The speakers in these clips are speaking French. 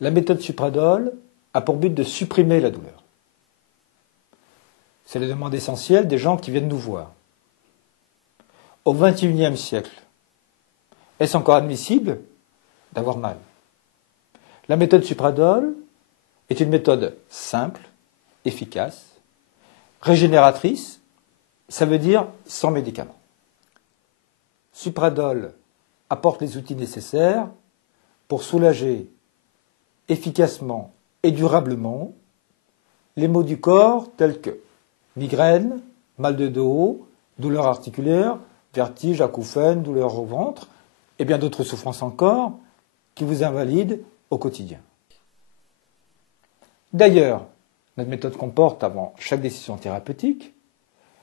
La méthode Supradol a pour but de supprimer la douleur. C'est la demande essentielle des gens qui viennent nous voir. Au XXIe siècle, est-ce encore admissible d'avoir mal? La méthode Supradol est une méthode simple, efficace, régénératrice, ça veut dire sans médicaments. Supradol apporte les outils nécessaires pour soulager efficacement et durablement les maux du corps tels que migraine, mal de dos, douleurs articulaires, vertiges, acouphènes, douleurs au ventre et bien d'autres souffrances encore qui vous invalident au quotidien. D'ailleurs, notre méthode comporte, avant chaque décision thérapeutique,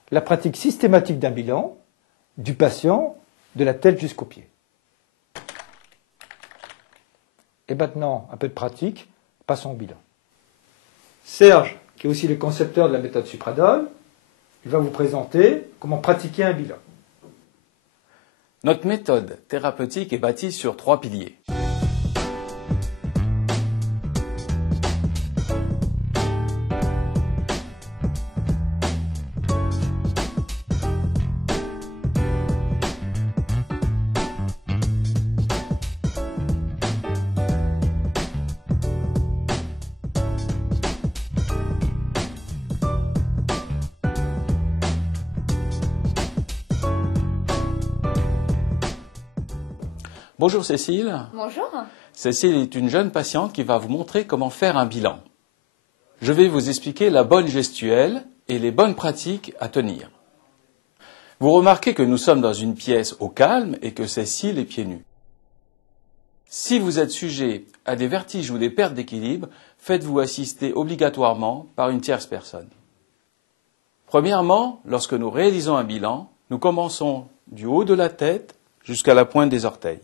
la pratique systématique d'un bilan du patient de la tête jusqu'aux pieds. Et maintenant, un peu de pratique, passons au bilan. Serge, qui est aussi le concepteur de la méthode Supradol, il va vous présenter comment pratiquer un bilan. Notre méthode thérapeutique est bâtie sur 3 piliers. Bonjour Cécile. Bonjour. Cécile est une jeune patiente qui va vous montrer comment faire un bilan. Je vais vous expliquer la bonne gestuelle et les bonnes pratiques à tenir. Vous remarquez que nous sommes dans une pièce au calme et que Cécile est pieds nus. Si vous êtes sujet à des vertiges ou des pertes d'équilibre, faites-vous assister obligatoirement par une tierce personne. Premièrement, lorsque nous réalisons un bilan, nous commençons du haut de la tête jusqu'à la pointe des orteils.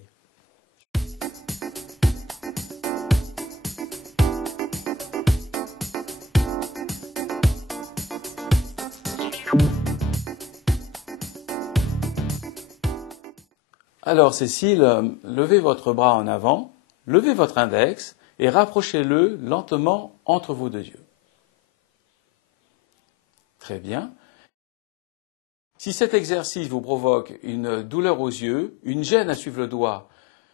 Alors Cécile, levez votre bras en avant, levez votre index et rapprochez-le lentement entre vos deux yeux. Très bien. Si cet exercice vous provoque une douleur aux yeux, une gêne à suivre le doigt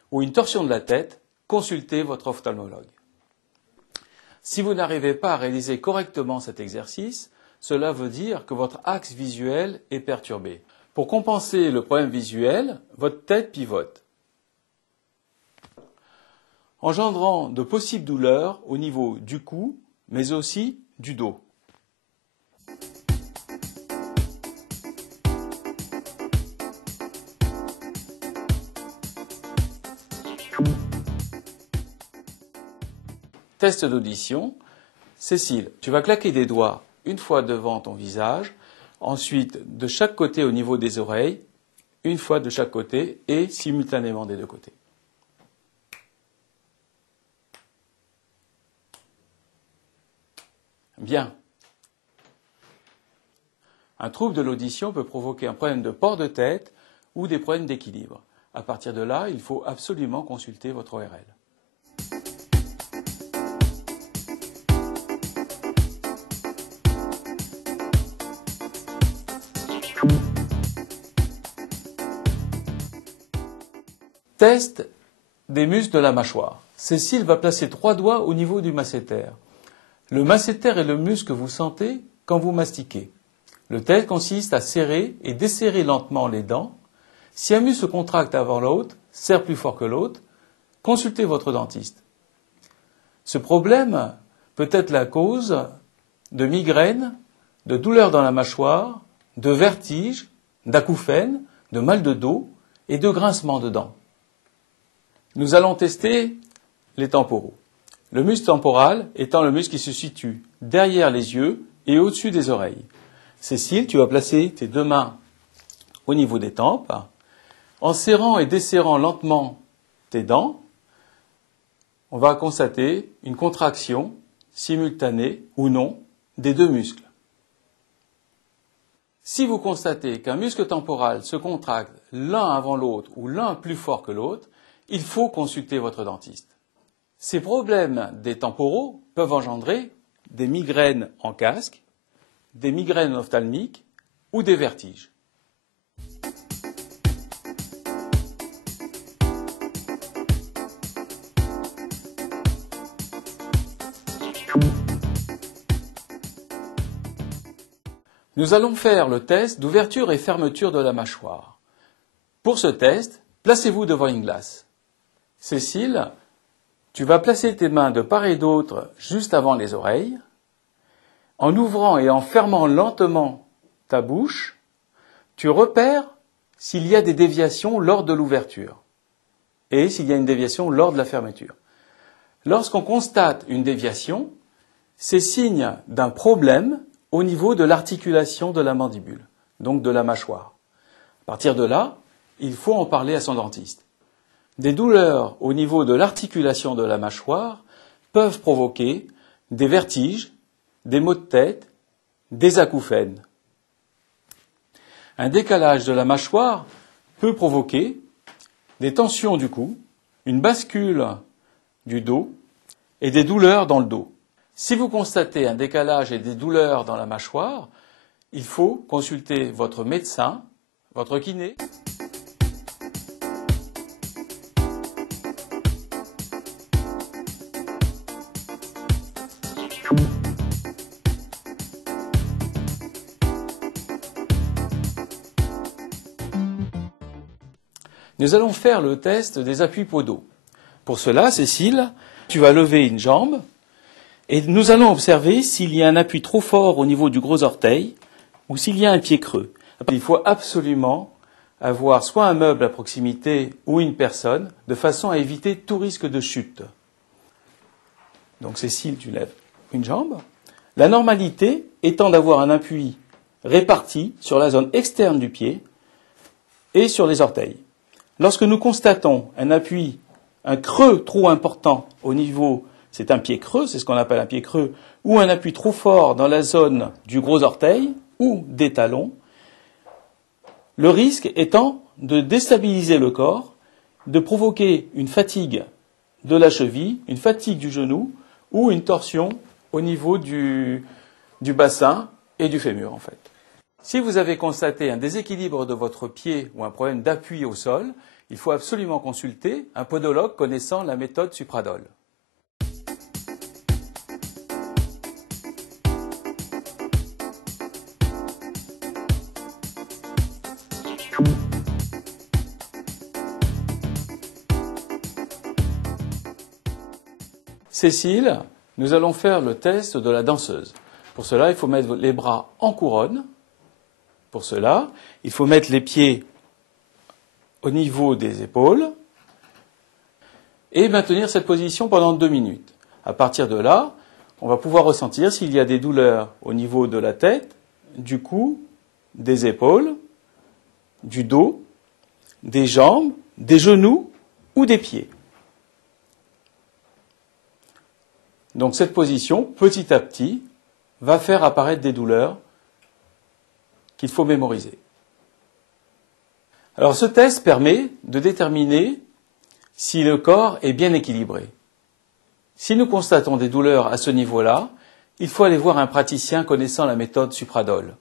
ou une torsion de la tête, consultez votre ophtalmologue. Si vous n'arrivez pas à réaliser correctement cet exercice, cela veut dire que votre axe visuel est perturbé. Pour compenser le problème visuel, votre tête pivote, engendrant de possibles douleurs au niveau du cou, mais aussi du dos. Test d'audition. Cécile, tu vas claquer des doigts une fois devant ton visage, ensuite de chaque côté au niveau des oreilles, une fois de chaque côté et simultanément des deux côtés. Bien. Un trouble de l'audition peut provoquer un problème de port de tête ou des problèmes d'équilibre. À partir de là, il faut absolument consulter votre ORL. Test des muscles de la mâchoire. Cécile va placer 3 doigts au niveau du masséter. Le masséter est le muscle que vous sentez quand vous mastiquez. Le test consiste à serrer et desserrer lentement les dents. Si un muscle se contracte avant l'autre, serre plus fort que l'autre, consultez votre dentiste. Ce problème peut être la cause de migraines, de douleurs dans la mâchoire, de vertiges, d'acouphènes, de mal de dos et de grincements de dents. Nous allons tester les temporaux. Le muscle temporal étant le muscle qui se situe derrière les yeux et au-dessus des oreilles. Cécile, tu vas placer tes 2 mains au niveau des tempes. En serrant et desserrant lentement tes dents, on va constater une contraction simultanée ou non des 2 muscles. Si vous constatez qu'un muscle temporal se contracte l'un avant l'autre ou l'un plus fort que l'autre, il faut consulter votre dentiste. Ces problèmes des temporaux peuvent engendrer des migraines en casque, des migraines ophtalmiques ou des vertiges. Nous allons faire le test d'ouverture et fermeture de la mâchoire. Pour ce test, placez-vous devant une glace. Cécile, tu vas placer tes mains de part et d'autre juste avant les oreilles. En ouvrant et en fermant lentement ta bouche, tu repères s'il y a des déviations lors de l'ouverture et s'il y a une déviation lors de la fermeture. Lorsqu'on constate une déviation, c'est signe d'un problème au niveau de l'articulation de la mandibule, donc de la mâchoire. À partir de là, il faut en parler à son dentiste. Des douleurs au niveau de l'articulation de la mâchoire peuvent provoquer des vertiges, des maux de tête, des acouphènes. Un décalage de la mâchoire peut provoquer des tensions du cou, une bascule du dos et des douleurs dans le dos. Si vous constatez un décalage et des douleurs dans la mâchoire, il faut consulter votre médecin, votre kiné. Nous allons faire le test des appuis podaux. Pour cela, Cécile, tu vas lever une jambe et nous allons observer s'il y a un appui trop fort au niveau du gros orteil ou s'il y a un pied creux. Il faut absolument avoir soit un meuble à proximité ou une personne de façon à éviter tout risque de chute. Donc Cécile, tu lèves une jambe. La normalité étant d'avoir un appui réparti sur la zone externe du pied et sur les orteils. Lorsque nous constatons un appui, un creux trop important au niveau, c'est un pied creux, c'est ce qu'on appelle un pied creux, ou un appui trop fort dans la zone du gros orteil ou des talons, le risque étant de déstabiliser le corps, de provoquer une fatigue de la cheville, une fatigue du genou ou une torsion au niveau du bassin et du fémur en fait. Si vous avez constaté un déséquilibre de votre pied ou un problème d'appui au sol, il faut absolument consulter un podologue connaissant la méthode Supradol. Cécile, nous allons faire le test de la danseuse. Pour cela, il faut mettre les bras en couronne. Pour cela, il faut mettre les pieds au niveau des épaules et maintenir cette position pendant 2 minutes. À partir de là, on va pouvoir ressentir s'il y a des douleurs au niveau de la tête, du cou, des épaules, du dos, des jambes, des genoux ou des pieds. Donc cette position, petit à petit, va faire apparaître des douleurs qu'il faut mémoriser. Alors ce test permet de déterminer si le corps est bien équilibré. Si nous constatons des douleurs à ce niveau-là, il faut aller voir un praticien connaissant la méthode Supradol.